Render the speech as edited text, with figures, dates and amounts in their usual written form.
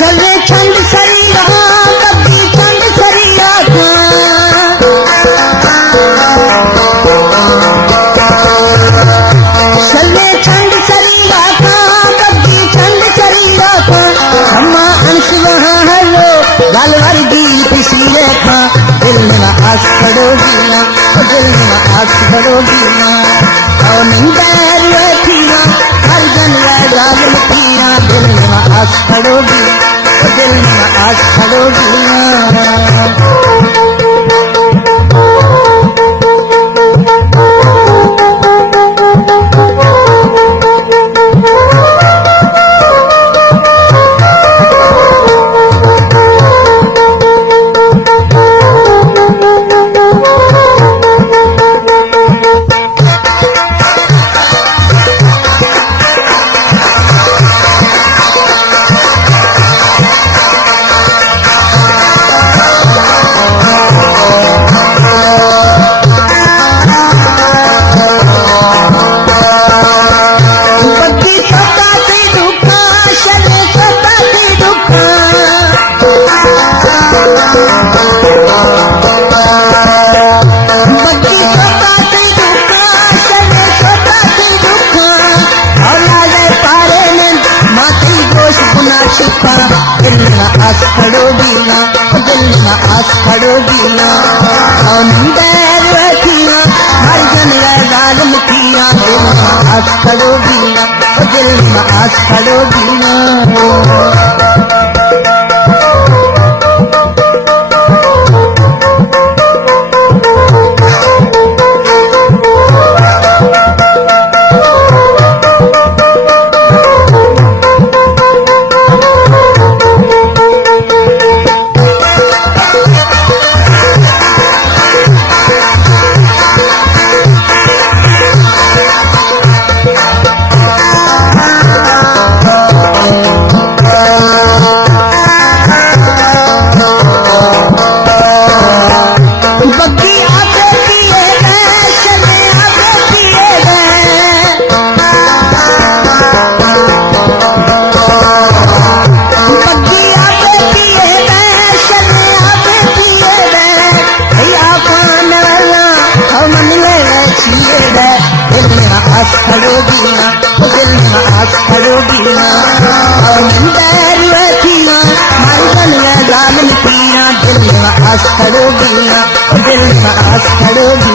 चले चंद सरिया कभी चंद सरिया चले चंद सरिया कभी चंद सरिया अम्मा अंश वहाँ हलो गलवर दी पिछले खा दिल में आस खड़ोगी ना दिल में आस खड़ोगी ना और निंदर रखीना हर जन रागल पीना दिल में आस खड़ोगी दिल में आस खड़ोगी दिल में आस खड़ोगी ना दिल में आस खड़ोगी ना और निंदर रखीना हर जन रागल किया दिल में आस खड़ोगी ना दिल में आस खड़ोगी ना आस खड़ोगी ना दिल में आस खड़ोगी ना और निंदर रखीना हर जन रागल पीना दिल में आस खड़ोगी ना दिल में आस खड़ोगी